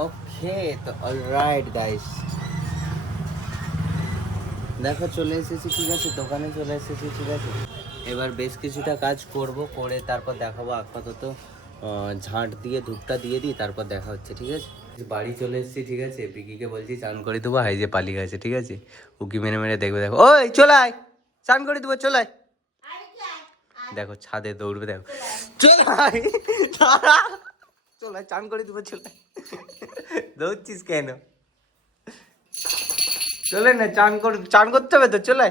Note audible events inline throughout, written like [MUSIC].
ওকে তো alright guys দেখো, চলে এসেছি, ঠিক আছে? দোকানে চলে এসেছি, ঠিক আছে? এবার বেশ কিছুটা কাজ করব, করে তারপর দেখাবো আপাতত ঝাঁট দিয়ে, ধূপটা দিয়ে দিই, তারপর দেখা হচ্ছে, ঠিক আছে? বাড়ি চলে এসেছি, ঠিক আছে? বিকিকে বলছি, চান করে দেবো, হাই যে পালিয়ে গেছে, ঠিক আছে? উকি মেরে মেরে দেখবে, দেখো, ওই চলাই চান করে দেবো চলাই দেখো, ছাদে দৌড়বে, দেখো। চলাই দাঁড়া! চলাই চান করে দেবো চলাই [LAUGHS] দৌড়ছিস কেন? চলে না, চান কর, চান করতে হবে তো, চলে।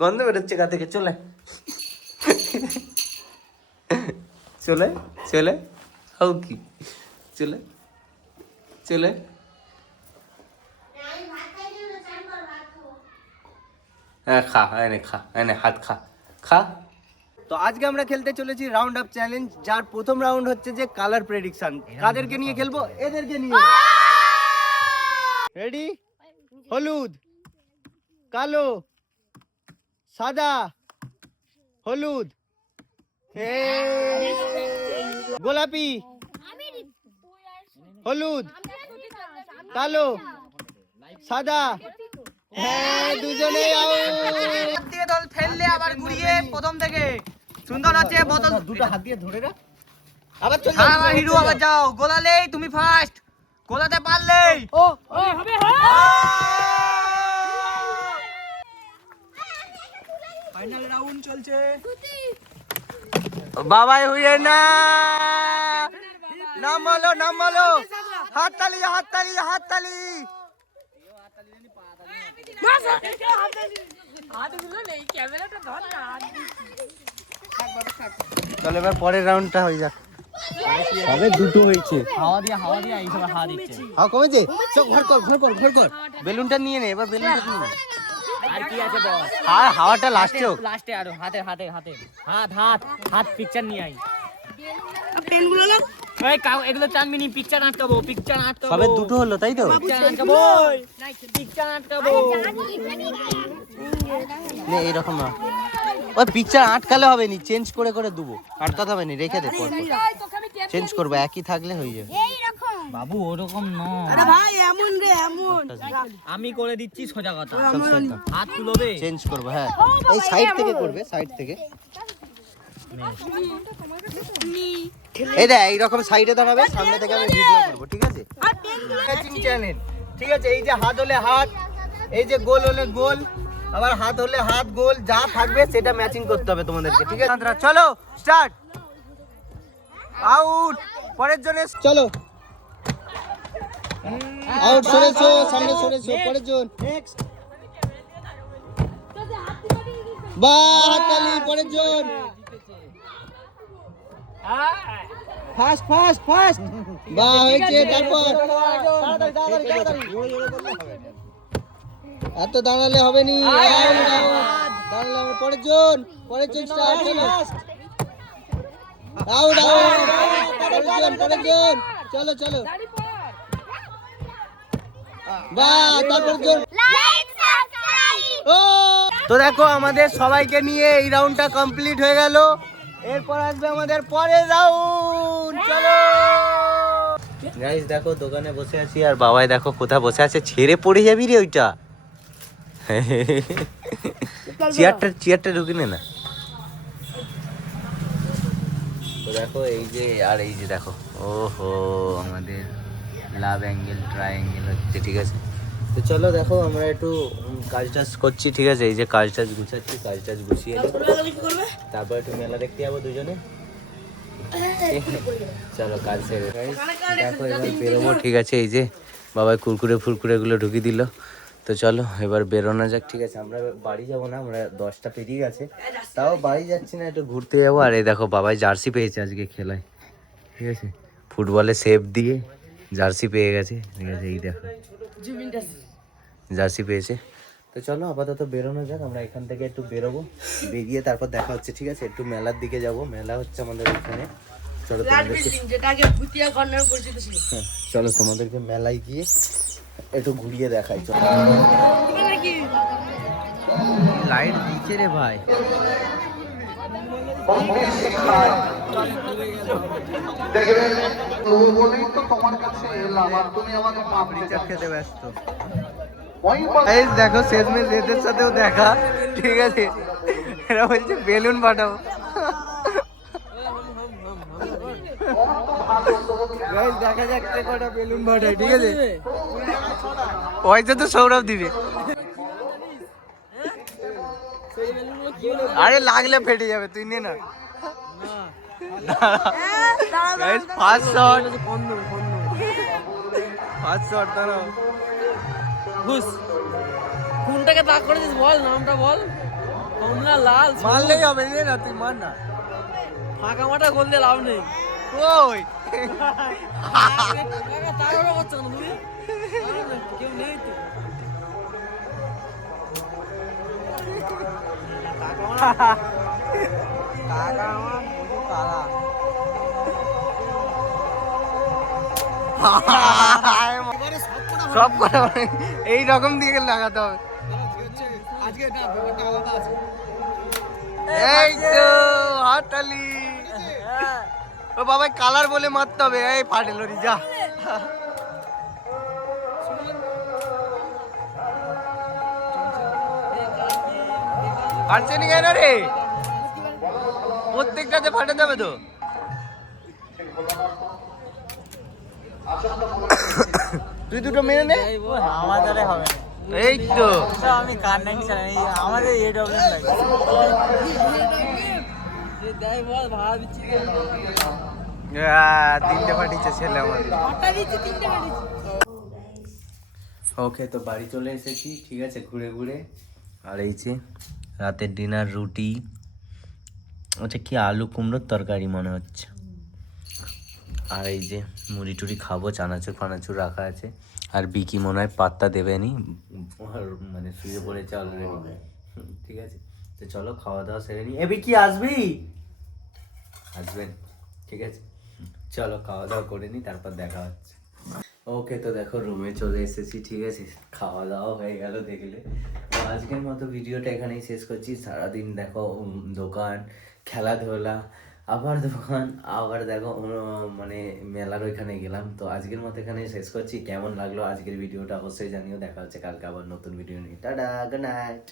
গন্ধ বেরোচ্ছে গা থেকে, চলে। চলে চলে। হাউ কি? চলে চলে। হ্যাঁ খা, এনে খা, এনে হাত খা। খা। তো আজকে আমরা খেলতে চলেছি রাউন্ড আপ চ্যালেঞ্জ যার প্রথম রাউন্ড হচ্ছে যে কালার প্রেডিকশন কাদেরকে নিয়ে খেলব? এদেরকে নিয়ে। রেডি হলুদ কালো সাদা হলুদ। গোলাপি হলুদ কালো সাদা। হ্যাঁ দুজনে। দিয়ে দল ফেললে আবার ঘুরিয়ে প্রথম থেকে। সুন্দর আছে বোতল দুটো হাত দিয়ে ধরে রাখ। আবার চল হ্যাঁ হিরো আবার যাও। গোলালেই তুমি ফার্স্ট গোলাতে পারলেই। ও ও হবে ফাইনাল রাউন্ড চলছে। বাবাই হুইয়ে না। নাম বলো নাম বলো হাত তালি হাত তালি ক্যামেরাটা ধর না চল এবার পরের রাউন্ডটা হয়ে যাক। সবে দুটো হয়েছে। হাওয়া দিয়ে হাওয়া দিয়ে এই হাওয়া দিচ্ছে। হাও কমেছে? চল ঘর কর ঘর কর ঘর কর। বেলুনটা নিয়ে নে এবার বেলুনটা নিয়ে নে। আর কি আছে বস আর হাওয়াটা লাস্টে হোক। লাস্টে আরও হাতে হাতে হাতে। হাত হাত হাত পিকচার নিয়ে আই পেনগুলো নাও। এই কাউ এগুলো চানমিনি পিকচার আটকাবো পিকচার আটকাবো। সবে দুটো হলো তাই তো? পিকচার আটকাবো। পিকচার আটকাবো। নে এইরকম না। ওই পিকচার আটকালে হবে নি চেঞ্জ করে করে দেবো। আটকাতে হবে নি রেখে দে পর চেঞ্জ করব একই থাকলে হয়ে যাবে। বাবু ওরকম নয় আরে ভাই এমন রে এমন। আমি করে দিচ্ছি সোজা কথা। হাত তুলবে? চেঞ্জ করব হ্যাঁ। এই সাইড থেকে করবে সাইড থেকে। এই দেখ এইরকম সাইডে দাঁড়াবে সামনে থেকে আমি ভিডিও করব ঠিক আছে? চ্যানেল ঠিক আছে? এই যে হাত হলে হাত এই যে গোল হলে গোল আবার হাত হলে হাত গোল যা থাকবে সেটা ম্যাচিং করতে হবে তোমাদেরকে ঠিক আছে? চলো স্টার্ট আউট পরের জন্য চলো। আউট সরেছো সামনে সরেছো পরের জন। বাহ হাততালি পরের জন। ফাস্ট ফাস্ট ফাস্ট বাহ হয়েছে তারপর। তাড়াতাড়ি তাড়াতাড়ি তাড়াতাড়ি। এত দাঁড়ালে হবে নি। দাঁড়ালে হবে পরের জন পরের জন স্টার্ট চলো। আউট আউট পরের জন পরের জন চলো চলো। বাহ তারপর জন ও! তো দেখো আমাদের সবাইকে নিয়ে এই রাউন্ডটা কমপ্লিট হয়ে গেল। এরপর আসবে আমাদের পরে রাউন্ড, চলো। গাইস দেখো, দোকানে বসে আছি আর বাবাই দেখো কোথায় বসে আছে। ছেড়ে পড়ে যাবি রে ওইটা। চেয়ারটা চেয়ারটা ঢুকে নে না। দেখো, এই যে, আর এই যে দেখো। ওহো, আমাদের লাভ অ্যাঙ্গেল ট্রাই অ্যাঙ্গেল হচ্ছে, ঠিক আছে? তো চলো দেখো আমরা একটু কাজ টাজ করছি ঠিক আছে? এই যে কাজ টাজ গুছাচ্ছি কাজ টাজ গুছিয়ে। তারপর একটু মেলা দেখতে যাব দুজনে। চলো কাজ সেরে দেখো এবার বেরোবো ঠিক আছে? এই যে বাবাই কুরকুরে ফুরকুরে গুলো ঢুকিয়ে দিল। তো চলো এবার বেরোনো যাক ঠিক আছে? আমরা বাড়ি যাব না আমরা দশটা পেরিয়ে গেছে। তাও বাড়ি যাচ্ছি না একটু ঘুরতে যাব। আর এই দেখো বাবাই জার্সি পেয়েছে আজকে খেলায় ঠিক আছে? ফুটবলে সেভ দিয়ে জার্সি পেয়ে গেছে ঠিক আছে? এই দেখো। জার্সি পেয়েছে। তো চলো আপাতত বেরোনো যাক আমরা এখান থেকে একটু বেরোবো বেরিয়ে তারপর দেখা হচ্ছে ঠিক আছে? একটু মেলার দিকে যাব মেলা হচ্ছে আমাদের এখানে। চলো তোমাদেরকে [LAUGHS] চলো তোমাদেরকে মেলায় গিয়ে একটু ঘুরিয়ে দেখাই চলো। লাইট দিচ্ছে রে ভাই। ভক্তি শিখায় দেখবেন তবু বলেই তো তোমার কাছে এলাম আর তুমি আমাকে মাপ দিতে খেতে ব্যস্ত এই দেখো শেষমেশ এদের সাথেও দেখা। ঠিক আছে? এরা বলছে বেলুন পাঠাও। দেখা যাক কটা বেলুন পাঠায় ঠিক আছে? পয়সা তো সৌরভ দিবে। আরে লাগলে ফেটে যাবে তুই নে না। ফার্স্ট শট ফার্স্ট শট দাঁড়াও। ঘুষ। কোনটাকে তাক করে দিস বল নামটা বল। কমলা লাল মারলেই হবে নে না তুই মার না। ফাঁকা মাটা গোল দিয়ে লাভ নেই। তাড়াহুড়ো করছ তুমি কেউ নেই তো। সব এই রকম দিকে লাগাতে হবে এই তো ও বাবা কালার বলে মারতে হবে এই ফাটেল ওরি যা ফাটছে নি কেন রে? প্রত্যেকটাতে ফাটে যাবে তো। তুই দুটো মেনে নে। আমাদের হবে এই তো। আমি কার নাম চালাই আমাদের এ ডব্লিউ লাগে তিনটে ফাটিছে ছেলে আমার। তিনটে দিচ্ছি ওকে তো বাড়ি চলে এসেছি ঠিক আছে ঘুরে ঘুরে। আর এই যে রাতের ডিনার রুটি আচ্ছা কি আলু কুমড়োর তরকারি মনে হচ্ছে? আর এই যে মুড়ি টুড়ি খাব, চানাচুর ফানাচুর রাখা আছে। আর বিকি মনে হয় পাত্তা দেবেনি আর মানে শুয়ে পড়েছে অলরেডি ঠিক আছে? তো চলো খাওয়া দাওয়া সেরে নি। এ বিকি, আসবি? আসবেন। ঠিক আছে? চলো খাওয়া দাওয়া করে নি, তারপর দেখা হচ্ছে। ওকে তো দেখো রুমে চলে এসেছি, ঠিক আছে? খাওয়া দাওয়া হয়ে গেল দেখলে। তো আজকের মতো ভিডিওটা এখানেই শেষ করছি। সারাদিন দেখো দোকান, খেলাধুলা, আবার দোকান, আবার দেখো মানে মেলার ওইখানে গেলাম। তো আজকের মতো এখানেই শেষ করছি। কেমন লাগল আজকের ভিডিওটা অবশ্যই জানিও। দেখা হচ্ছে কালকে আবার নতুন ভিডিও নিয়ে। Tata good night